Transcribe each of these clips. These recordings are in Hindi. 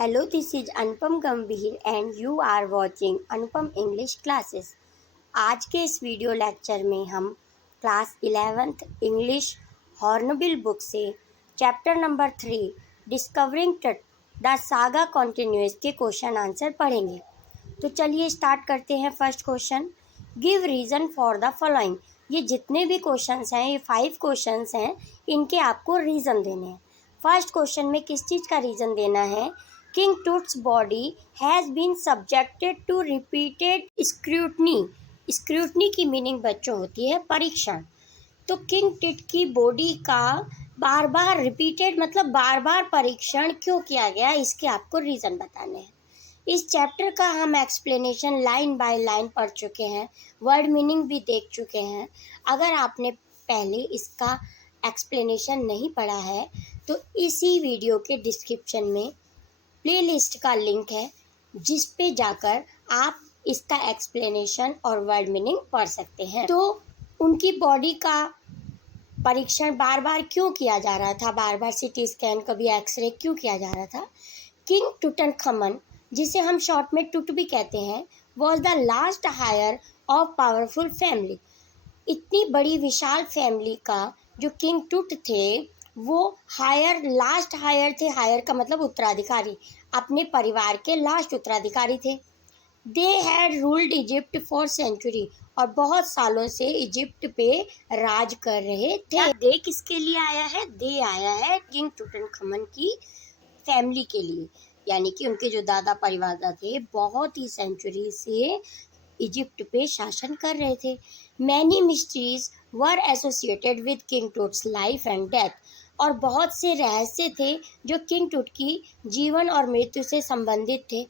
Hello, this is Anupam Gambhir and you are watching Anupam English Classes। आज के इस वीडियो लेक्चर में हम class 11th English Hornbill book से chapter number 3 discovering the saga continuous के क्वेश्चन आंसर पढ़ेंगे। तो चलिए स्टार्ट करते हैं। First question, give reason for the following. ये जितने भी क्वेश्चंस हैं, ये 5 क्वेश्चंस हैं, इनके आपको रीज़न देने हैं। फर्स्ट क्वेश्चन में किस चीज़ का रीज़न देना है? King Tut's body has been subjected to repeated scrutiny. Scrutiny की मीनिंग बच्चों होती है परीक्षण। तो किंग टिट की बॉडी का बार बार रिपीटेड मतलब बार बार परीक्षण क्यों किया गया, इसके आपको रीज़न बताने हैं। इस चैप्टर का हम एक्सप्लेनेशन लाइन बाय लाइन पढ़ चुके हैं, वर्ड मीनिंग भी देख चुके हैं। अगर आपने पहले इसका एक्सप्लेनेशन नहीं पढ़ा है तो इसी वीडियो के डिस्क्रिप्शन में प्लेलिस्ट का लिंक है, जिस पे जाकर आप इसका एक्सप्लेनेशन और वर्ड मीनिंग पढ़ सकते हैं। तो उनकी बॉडी का परीक्षण बार बार क्यों किया जा रहा था, बार बार सीटी स्कैन, कभी एक्सरे क्यों किया जा रहा था? किंग टूटनखामन, जिसे हम शॉर्ट में टूट भी कहते हैं, was the last heir of powerful family. इतनी बड़ी विशाल फैमिली का जो किंग टूट थे वो लास्ट हायर थे। हायर का मतलब उत्तराधिकारी, अपने परिवार के लास्ट उत्तराधिकारी थे। They had ruled Egypt for century, और बहुत सालों से इजिप्ट पे राज कर रहे थे। दे किसके लिए आया है? दे आया है किंग टूटनखामन की फैमिली के लिए, यानी कि उनके जो दादा परिवार थे बहुत ही सेंचुरी से इजिप्ट पे शासन कर रहे थे। Many mysteries were associated with king Toots life and death, और बहुत से रहस्य थे जो किंग टूट की जीवन और मृत्यु से संबंधित थे।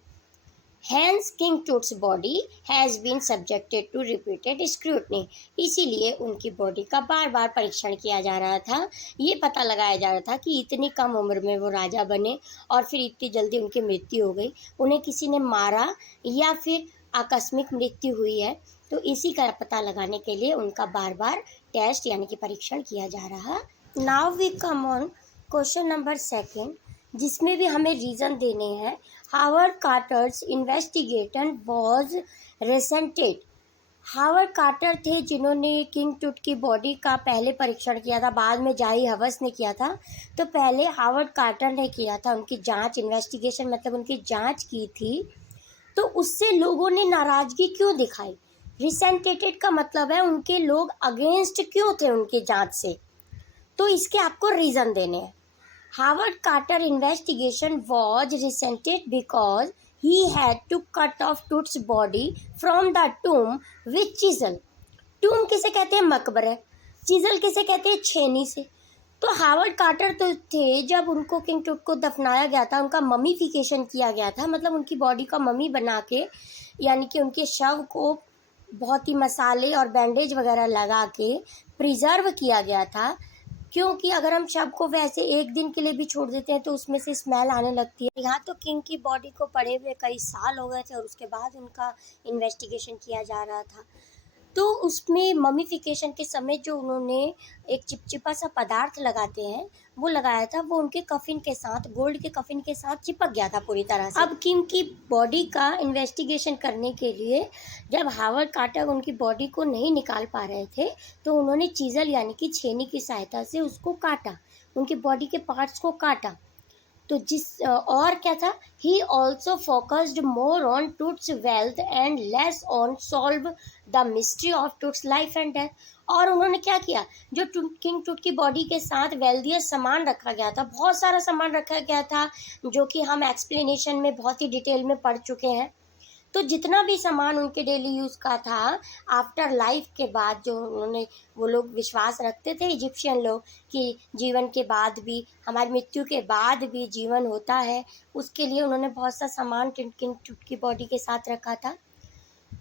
Hence king Tut's body has been subjected to repeated scrutiny, इसीलिए उनकी बॉडी का बार बार परीक्षण किया जा रहा था। ये पता लगाया जा रहा था कि इतनी कम उम्र में वो राजा बने और फिर इतनी जल्दी उनकी मृत्यु हो गई, उन्हें किसी ने मारा या फिर आकस्मिक मृत्यु हुई है। तो इसी का पता लगाने के लिए उनका बार बार टेस्ट यानी कि परीक्षण किया जा रहा। Now we come on question number 2, जिसमें भी हमें रीज़न देने हैं। Howard Carter's investigation was resented. Howard Carter थे जिन्होंने किंग टूट की बॉडी का पहले परीक्षण किया था, बाद में जाही हवस ने किया था। तो पहले हावर्ड कार्टर ने किया था, उनकी जांच, इन्वेस्टिगेशन मतलब उनकी जांच की थी। तो उससे लोगों ने नाराज़गी क्यों दिखाई? रिसेंटेटेड का मतलब है उनके लोग अगेंस्ट क्यों थे उनकी जांच से, तो इसके आपको रीज़न देने हैं। Howard Carter investigation was resented because he had to cut off Tut's body from the tomb with chisel. Tomb किसे कहते हैं? मकबरा। चिजल किसे कहते हैं? छेनी से। तो हावर्ड कार्टर तो थे जब उनको किंग टूट को दफनाया गया था, उनका ममीफिकेशन किया गया था, मतलब उनकी बॉडी का ममी बना के, यानी कि उनके शव को बहुत ही मसाले और बैंडेज वगैरह लगा के प्रिजर्व किया गया था। क्योंकि अगर हम शव को वैसे एक दिन के लिए भी छोड़ देते हैं तो उसमें से स्मेल आने लगती है। यहाँ तो किंग की बॉडी को पड़े हुए कई साल हो गए थे और उसके बाद उनका इन्वेस्टिगेशन किया जा रहा था। तो उसमें ममीफिकेशन के समय जो उन्होंने एक चिपचिपा सा पदार्थ लगाते हैं वो लगाया था, वो उनके कफिन के साथ, गोल्ड के कफिन के साथ चिपक गया था पूरी तरह से। अब किंग की बॉडी का इन्वेस्टिगेशन करने के लिए जब हावर्ड कार्टर उनकी बॉडी को नहीं निकाल पा रहे थे तो उन्होंने चीजल यानी कि छेनी की सहायता से उसको काटा, उनकी बॉडी के पार्ट्स को काटा। तो और क्या था? He also focused more on Toots wealth and less on solve the mystery of Toots life and death. और उन्होंने क्या किया, जो किंग टूट की बॉडी के साथ वेल्दियस सामान रखा गया था, बहुत सारा सामान रखा गया था जो कि हम एक्सप्लेनेशन में बहुत ही डिटेल में पढ़ चुके हैं। तो जितना भी सामान उनके डेली यूज़ का था, आफ्टर लाइफ के बाद जो वो लोग विश्वास रखते थे इजिप्शियन लोग कि जीवन के बाद भी, हमारी मृत्यु के बाद भी जीवन होता है, उसके लिए उन्होंने बहुत सा सामान किंग टूट की बॉडी के साथ रखा था।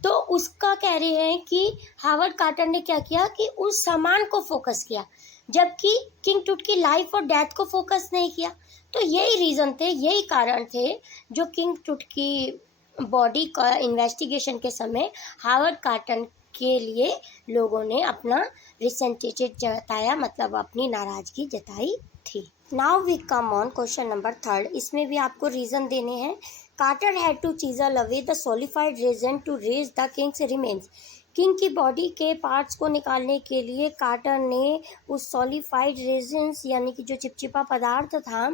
तो उसका कह रहे हैं कि हावर्ड कार्टर ने क्या किया कि उस सामान को फोकस किया, जबकि किंग टूट की लाइफ और डेथ को फोकस नहीं किया। तो यही रीज़न थे, यही कारण थे जो किंग टूट की बॉडी का इन्वेस्टिगेशन के समय हावर्ड कार्टर के लिए लोगों ने अपना रिसेंटेटेड जताया, मतलब अपनी नाराज़गी जताई थी। Now we come on question number 3। इसमें भी आपको रीज़न देने हैं। Carter had to chisel away the solidified resin to raise the king's remains. King की बॉडी के पार्ट्स को निकालने के लिए कार्टर ने उस सॉलिफाइड रेजन्स यानी कि जो चिपचिपा पदार्थ था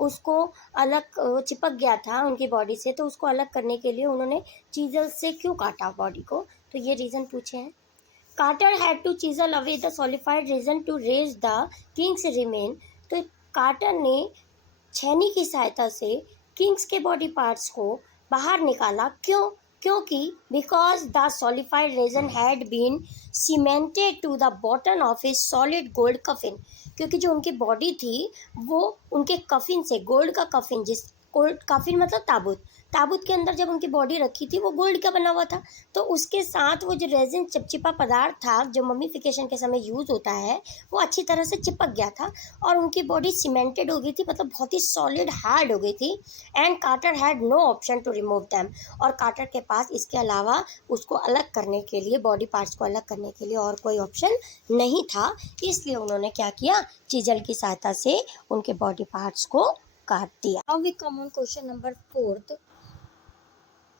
उसको अलग चिपक गया था उनकी बॉडी से, तो उसको अलग करने के लिए उन्होंने चीजल से क्यों काटा बॉडी को, तो ये रीज़न पूछे हैं। Carter had to chisel away the solidified resin to raise the king's remain. तो कार्टर ने छेनी की सहायता से किंग्स के बॉडी पार्ट्स को बाहर निकाला। क्योंकि because the solidified resin had been cemented to the bottom of a solid gold coffin. क्योंकि जो उनकी बॉडी थी वो उनके कफिन से, गोल्ड का कफिन, जिस गोल्ड कफिन मतलब ताबूत, ताबूत के अंदर जब उनकी बॉडी रखी थी वो गोल्ड का बना हुआ था, तो उसके साथ वो जो रेजिन चिपचिपा पदार्थ था जो मम्मीफिकेशन के समय यूज़ होता है वो अच्छी तरह से चिपक गया था और उनकी बॉडी सीमेंटेड हो गई थी, मतलब बहुत ही सॉलिड हार्ड हो गई थी। And Carter had no option to remove them. और कार्टर के पास इसके अलावा उसको अलग करने के लिए, बॉडी पार्ट्स को अलग करने के लिए और कोई ऑप्शन नहीं था, इसलिए उन्होंने क्या किया, चीजल की सहायता से उनके बॉडी पार्ट्स को काट दिया। Now we come on question number 4।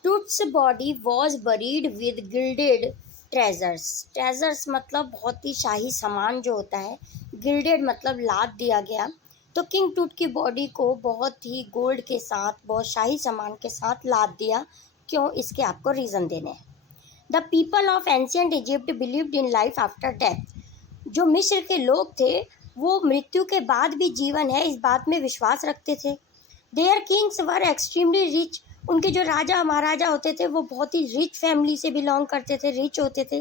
Tut's body was buried with gilded treasures. Treasures मतलब बहुत ही शाही सामान जो होता है, गिल्डेड मतलब लाद दिया गया। तो किंग टूट की बॉडी को बहुत ही गोल्ड के साथ, बहुत शाही सामान के साथ लाद दिया। क्यों, इसके आपको रीज़न देने हैं। The people of ancient Egypt believed in life after death. जो मिस्र के लोग थे वो मृत्यु के बाद भी जीवन है इस बात में विश्वास रखते थे। Their kings were extremely rich. उनके जो राजा महाराजा होते थे वो बहुत ही रिच फैमिली से बिलोंग करते थे, रिच होते थे।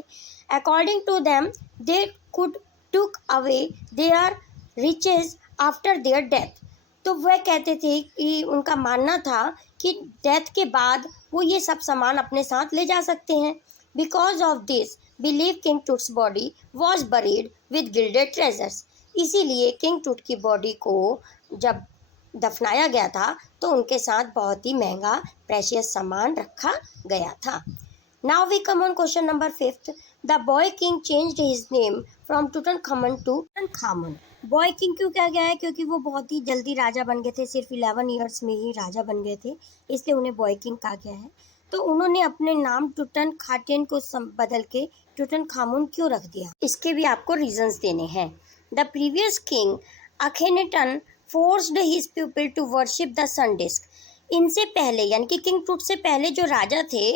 According to them they could took away their riches after their death. तो वह कहते थे कि उनका मानना था कि डेथ के बाद वो ये सब सामान अपने साथ ले जा सकते हैं। Because of this believe king Tut's body was buried with gilded treasures. इसीलिए किंग टूट की बॉडी को जब दफनाया गया था तो उनके साथ बहुत ही महंगा प्रेशियस सामान रखा गया था। Now we come on question number 5। The boy king changed his name from Tutankhamen to Tutankhamun. Boy king क्यों कहा गया है, क्योंकि वो बहुत ही जल्दी राजा बन गए थे, सिर्फ 11 ईयर्स में ही राजा बन गए थे, इसलिए उन्हें बॉय किंग कहा गया है। तो उन्होंने अपने नाम टूटनखाटेन को बदल के टूटनखामुन क्यों रख दिया, इसके भी आपको रीजंस देने हैं। The previous king Akhenaten forced his people to worship the sun disc. इनसे पहले यानी कि किंग टूट से पहले जो राजा थे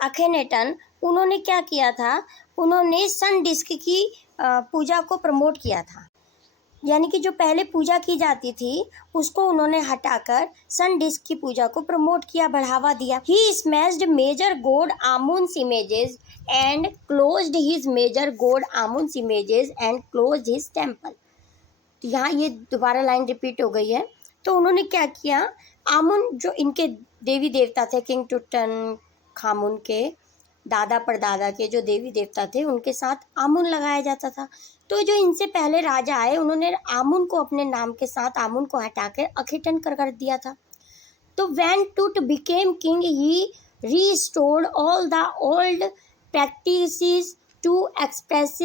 अखेनेटन, उन्होंने क्या किया था, उन्होंने सन डिस्क की पूजा को प्रमोट किया था। यानी कि जो पहले पूजा की जाती थी उसको उन्होंने हटाकर सन डिस्क की पूजा को प्रमोट किया, बढ़ावा दिया। He smashed major god Amun's images and closed his major god Amun's images and closed his temple. यहाँ ये दोबारा लाइन रिपीट हो गई है। तो उन्होंने क्या किया, आमुन जो इनके देवी देवता थे, किंग टूटनखामुन के दादा परदादा के जो देवी देवता थे उनके साथ आमुन लगाया जाता था। तो जो इनसे पहले राजा आए उन्होंने आमुन को अपने नाम के साथ आमुन को हटाकर अखेटन कर दिया था। तो when Tut became king he restored all the old practices to express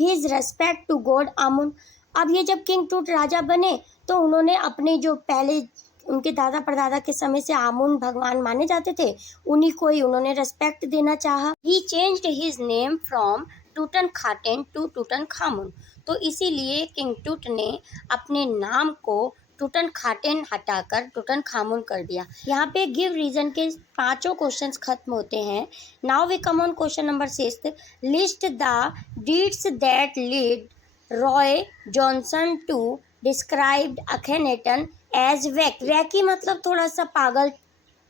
his respect to god Amun. अब ये जब किंग टूट राजा बने तो उन्होंने अपने जो पहले उनके दादा परदादा के समय से आमुन भगवान माने जाते थे उन्हीं को ही उन्होंने रेस्पेक्ट देना चाहा। He changed his name from Tutankhaten to Tutankhamun. तो इसीलिए किंग टूट ने अपने नाम को टूटनखाटेन हटाकर टूटनखामुन कर दिया। यहाँ पे गिव रीजन के 5 क्वेश्चंस खत्म होते हैं। Now we come on question number 6। List the deeds that lead Roy Johnson to described Akhenaten as wacky. मतलब थोड़ा सा पागल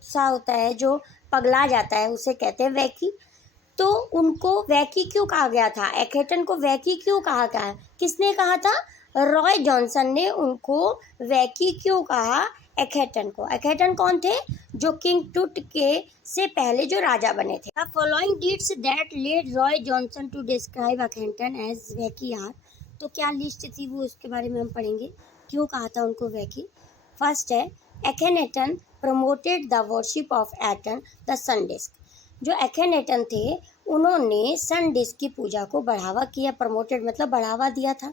सा होता है, जो पगला जाता है उसे कहते हैं वैकी। तो उनको वैकी क्यों कहा गया था, अखेटन को वैकी क्यों कहा गया, किसने कहा था, रॉय जॉनसन ने उनको वैकी क्यों कहा अखेटन को। अखेटन कौन थे, जो किंग टूट के से पहले जो राजा बने थे। The following deeds that led Roy Johnson to describe Akhenaten as wacky are. तो क्या लिस्ट थी वो, उसके बारे में हम पढ़ेंगे, क्यों कहा था उनको वैकी। फर्स्ट है Akhenaten promoted the worship of Aten the sun disc. जो अखेनेटन थे उन्होंने सन डिस्क की पूजा को बढ़ावा किया, प्रमोटेड मतलब बढ़ावा दिया था।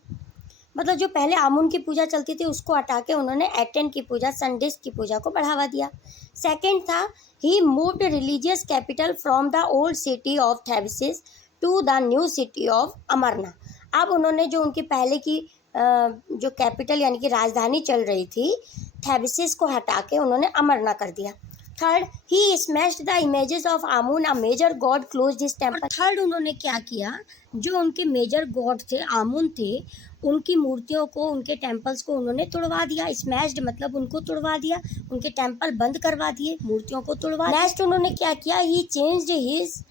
मतलब जो पहले आमुन की पूजा चलती थी उसको हटा के उन्होंने एटेन की पूजा, सन डिस्क की पूजा को बढ़ावा दिया। सेकंड था, he moved religious capital from the old city of Thebes to the new city of Amarna. अब उन्होंने जो उनकी पहले की जो कैपिटल यानी कि राजधानी चल रही थी थेबिसिस को हटा के उन्होंने अमरना कर दिया। Third, he smashed the images of Amun a major god close this temple. Third, उन्होंने क्या किया, जो उनके मेजर गॉड थे, आमुन थे, उनकी मूर्तियों को, उनके टेम्पल्स को उन्होंने तुड़वा दिया। स्मैश्ड मतलब उनको तुड़वा दिया, उनके टेम्पल बंद करवा दिए, मूर्तियों को तुड़वा। नेक्स्ट उन्होंने क्या किया, ही चेंज्ड हिज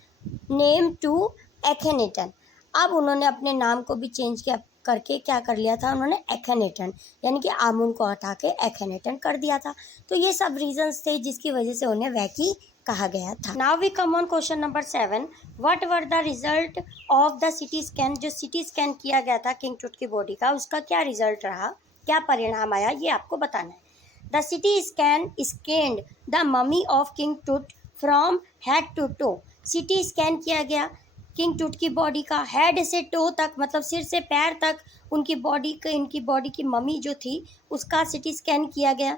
नेम टू एखेनेटन। अब उन्होंने अपने नाम को भी चेंज किया करके क्या कर लिया था उन्होंने, एखेनेटन, यानी कि आमुन को हटा के एखेनेटन कर दिया था। तो ये सब रीजंस थे जिसकी वजह से उन्हें वैकी कहा गया था। Now we come on question number 7, what were the result of the city scan. जो सिटी स्कैन किया गया था किंग टूट की बॉडी का, उसका क्या रिजल्ट रहा, क्या परिणाम आया, ये आपको बताना है। The city scan scanned the mummy of king Tut from head to toe. CT scan किया गया किंग टूट की बॉडी का हेड से टो तक, मतलब सिर से पैर तक उनकी बॉडी की मम्मी जो थी उसका सिटी स्कैन किया गया।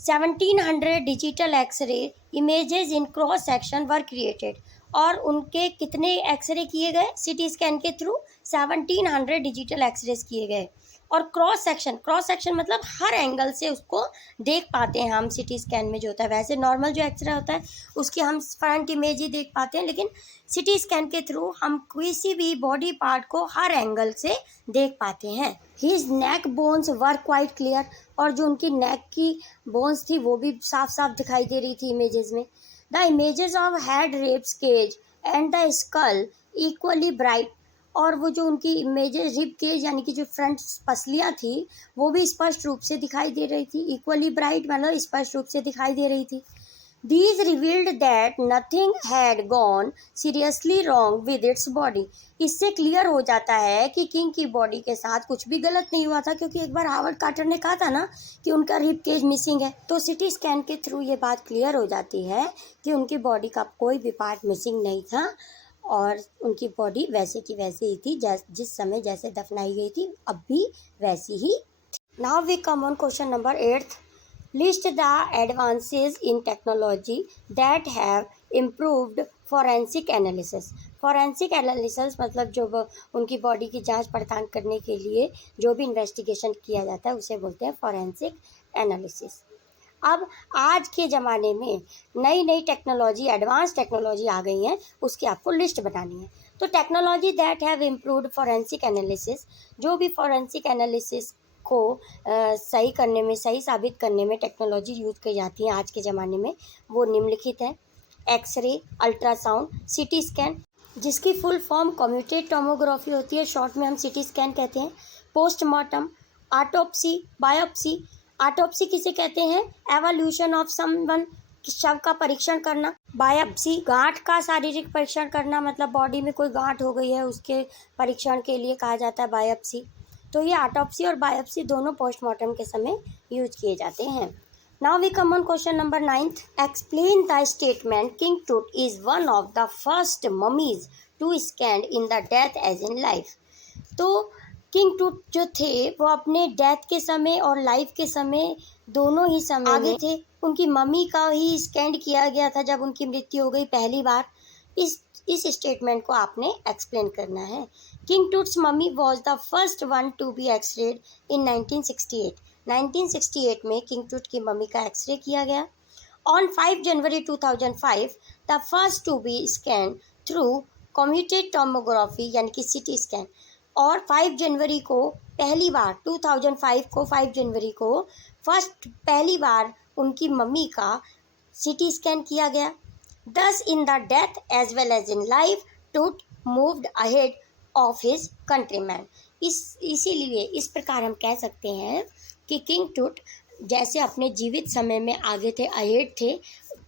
1700 digital x-ray images in cross section were created. और उनके कितने एक्सरे किए गए सिटी स्कैन के थ्रू, 1700 डिजिटल एक्सरेज किए गए। और क्रॉस सेक्शन मतलब हर एंगल से उसको देख पाते हैं हम सिटी स्कैन में जो होता है। वैसे नॉर्मल जो एक्सरे होता है उसकी हम फ्रंट इमेज ही देख पाते हैं, लेकिन सिटी स्कैन के थ्रू हम किसी भी बॉडी पार्ट को हर एंगल से देख पाते हैं। His neck bones were quite clear. और जो उनकी नेक की बोन्स थी वो भी साफ साफ दिखाई दे रही थी इमेजेस में। The images of head ribs cage and the skull equally bright. और वो जो उनकी इमेजेस रिब केज यानी कि जो फ्रंट पसलियाँ थी वो भी स्पष्ट रूप से दिखाई दे रही थी। इक्वली ब्राइट मतलब स्पष्ट रूप से दिखाई दे रही थी। These revealed that nothing had gone seriously wrong with its body। इससे क्लियर हो जाता है कि किंग की बॉडी के साथ कुछ भी गलत नहीं हुआ था, क्योंकि एक बार हार्वर्ड कार्टर ने कहा था ना कि उनका रिब केज मिसिंग है। तो सिटी स्कैन के थ्रू ये बात क्लियर हो जाती है कि उनकी बॉडी का कोई भी पार्ट मिसिंग नहीं था और उनकी बॉडी वैसे की वैसे ही थी, जिस समय जैसे दफनाई गई थी अब भी वैसी ही। Now we come on question number 8, list the advances in technology that have improved forensic analysis। forensic analysis मतलब जो उनकी बॉडी की जांच पड़ताल करने के लिए जो भी इन्वेस्टिगेशन किया जाता है उसे बोलते हैं forensic analysis। अब आज के ज़माने में नई नई टेक्नोलॉजी, एडवांस टेक्नोलॉजी आ गई हैं, उसकी आपको लिस्ट बनानी है। तो technology that have improved forensic analysis, जो भी फोरेंसिक एनालिसिस को सही करने में, सही साबित करने में टेक्नोलॉजी यूज़ की जाती है आज के ज़माने में, वो निम्नलिखित है। एक्सरे, अल्ट्रासाउंड, सिटी स्कैन जिसकी फुल फॉर्म कम्प्यूटेड टोमोग्राफी होती है, शॉर्ट में हम सिटी स्कैन कहते हैं। Postmortem, autopsy, biopsy. ऑटोप्सी किसे कहते हैं, एवोल्यूशन ऑफ समवन, शव का परीक्षण करना। बायोप्सी, गांठ का शारीरिक परीक्षण करना, मतलब बॉडी में कोई गांठ हो गई है उसके परीक्षण के लिए कहा जाता है बायोप्सी। तो ये ऑटोप्सी और बायोप्सी दोनों पोस्टमार्टम के समय यूज किए जाते हैं। Now we come on question number 9, explain the statement king Tut is one of the first mummies to scan in the death as in life. तो किंग टूट जो थे वो अपने डेथ के समय और लाइफ के समय दोनों ही समय आगे थे। उनकी मम्मी का ही स्कैन किया गया था जब उनकी मृत्यु हो गई पहली बार। इस स्टेटमेंट को आपने एक्सप्लेन करना है। King Tut's mummy was the first one to be x-rayed in 1968। 1968 में किंग टूट की मम्मी का एक्सरे किया गया। On 5 January 2005 the first to be scan through computed tomography यानी कि सिटी स्कैन। और 5 जनवरी को पहली बार 2005 को 5 जनवरी को पहली बार उनकी मम्मी का सिटी स्कैन किया गया। Thus in the death as well as in life, Tut moved ahead of his countrymen। इसीलिए इस प्रकार हम कह सकते हैं कि किंग टूट जैसे अपने जीवित समय में आगे थे, अहेड थे,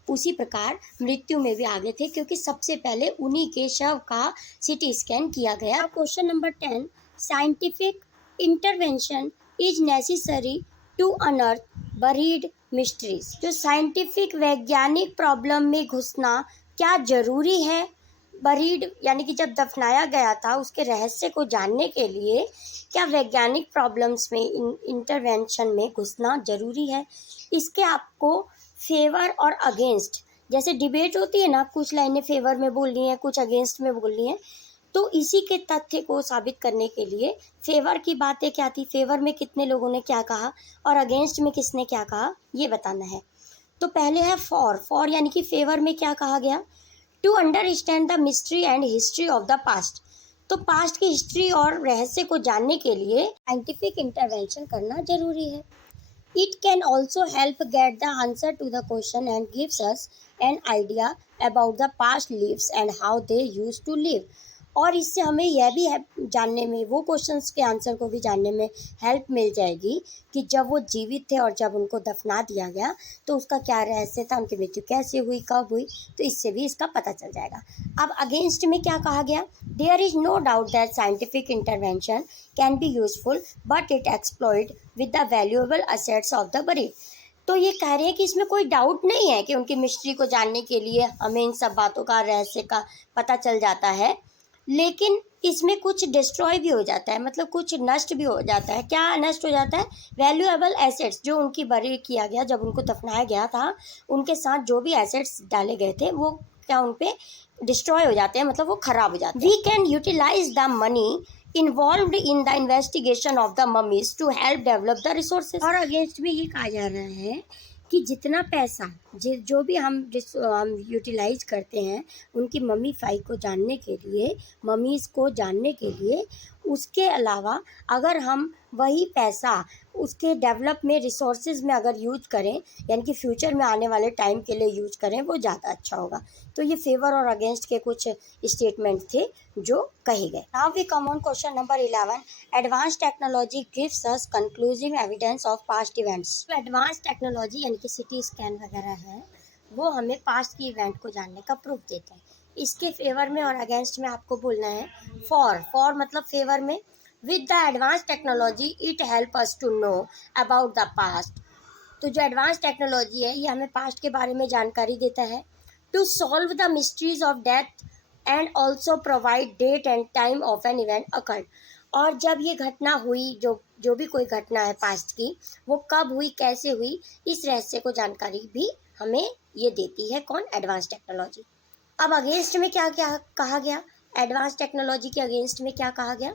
उसी प्रकार मृत्यु में भी आगे थे, क्योंकि सबसे पहले उन्हीं के शव का सिटी स्कैन किया गया। Question number 10, scientific intervention is necessary to unearth buried mysteries. जो साइंटिफिक वैज्ञानिक प्रॉब्लम में घुसना क्या जरूरी है बरीड यानी कि जब दफनाया गया था उसके रहस्य को जानने के लिए क्या वैज्ञानिक प्रॉब्लम्स में इंटरवेंशन में घुसना जरूरी है। इसके आपको फेवर और अगेंस्ट, जैसे डिबेट होती है ना, कुछ लाइनें फेवर में बोलनी है, कुछ अगेंस्ट में बोलनी है, तो इसी के तथ्य को साबित करने के लिए फेवर की बातें क्या थी, फेवर में कितने लोगों ने क्या कहा और अगेंस्ट में किसने क्या कहा, ये बताना है। तो पहले है फॉर यानी कि फेवर में क्या कहा गया, to understand the mystery and history of the past. तो पास्ट की हिस्ट्री और रहस्य को जानने के लिए साइंटिफिक इंटरवेंशन करना जरूरी है। It can also help get the answer to the question and gives us an idea about the past lives and how they used to live. और इससे हमें यह भी जानने में, वो क्वेश्चंस के आंसर को भी जानने में हेल्प मिल जाएगी कि जब वो जीवित थे और जब उनको दफना दिया गया तो उसका क्या रहस्य था, उनकी मृत्यु कैसे हुई, कब हुई, तो इससे भी इसका पता चल जाएगा। अब अगेंस्ट में क्या कहा गया, there is no doubt that scientific intervention can be useful but it exploit with the valuable assets of the buried. तो ये कह रहे हैं कि इसमें कोई डाउट नहीं है कि उनकी मिस्ट्री को जानने के लिए हमें इन सब बातों का, रहस्य का पता चल जाता है, लेकिन इसमें कुछ डिस्ट्रॉय भी हो जाता है, मतलब कुछ नष्ट भी हो जाता है। क्या नष्ट हो जाता है, वैल्यूएबल एसेट्स, जो उनकी बरी किया गया, जब उनको दफनाया गया था उनके साथ जो भी एसेट्स डाले गए थे वो क्या उन पे डिस्ट्रॉय हो जाते हैं, मतलब वो खराब हो जाते हैं। We can utilise the money involved in the investigation of the mummies to help develop the resources. और अगेंस्ट में ये कहा जा रहा है कि जितना पैसा जो भी हम यूटिलाइज करते हैं उनकी ममीफाई को जानने के लिए, ममीज़ को जानने के लिए, उसके अलावा अगर हम वही पैसा उसके डेवलप में, रिसोर्सेज में अगर यूज करें, यानी कि फ्यूचर में आने वाले टाइम के लिए यूज करें, वो ज़्यादा अच्छा होगा। तो ये फेवर और अगेंस्ट के कुछ स्टेटमेंट थे जो कहे गए। Now we come on question number 11। Advance technology gives us conclusive evidence of past events. Advance technology यानी कि सिटी स्कैन वगैरह है, वो हमें पास्ट की इवेंट को जानने का प्रूफ देते हैं। इसके फेवर में और अगेंस्ट में आपको बोलना है फॉर मतलब फेवर में, with the advance technology it help us to know about the past. तो जो एडवांस टेक्नोलॉजी है ये हमें पास्ट के बारे में जानकारी देता है। To solve the mysteries of death and also provide date and time of an event occurred. और जब ये घटना हुई, जो भी कोई घटना है पास्ट की, वो कब हुई, कैसे हुई, इस रहस्य को जानकारी भी हमें ये देती है कौन, एडवांस टेक्नोलॉजी। अब अगेंस्ट में क्या क्या कहा गया, एडवांस टेक्नोलॉजी के अगेंस्ट में क्या कहा गया,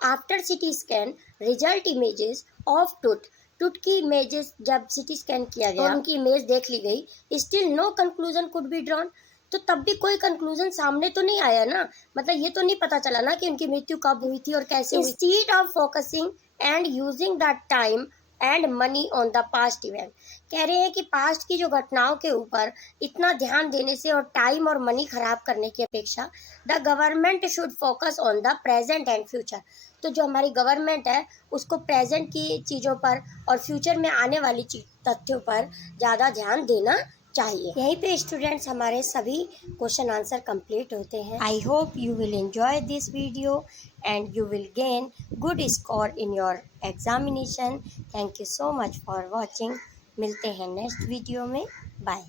after CT scan result images of टूट की इमेजेस जब सिटी स्कैन किया गया, उनकी इमेज देख ली गई, still no conclusion could be drawn. तो तब भी कोई कंक्लूजन सामने तो नहीं आया ना, मतलब ये तो नहीं पता चला ना कि उनकी मृत्यु कब हुई थी और कैसे हुई। Instead of focusing and using the time and money on the past event. कह रहे हैं कि पास्ट की जो घटनाओं के ऊपर इतना ध्यान देने से और टाइम और मनी खराब करने की अपेक्षा the government should focus on the present and future. तो जो हमारी गवर्नमेंट है उसको प्रेजेंट की चीज़ों पर और फ्यूचर में आने वाली तथ्यों पर ज़्यादा ध्यान देना चाहिए। यहीं पे स्टूडेंट्स हमारे सभी क्वेश्चन आंसर कंप्लीट होते हैं। I hope you will enjoy this video and you will gain good score in your examination. Thank you so much for watching. मिलते हैं नेक्स्ट वीडियो में। बाय।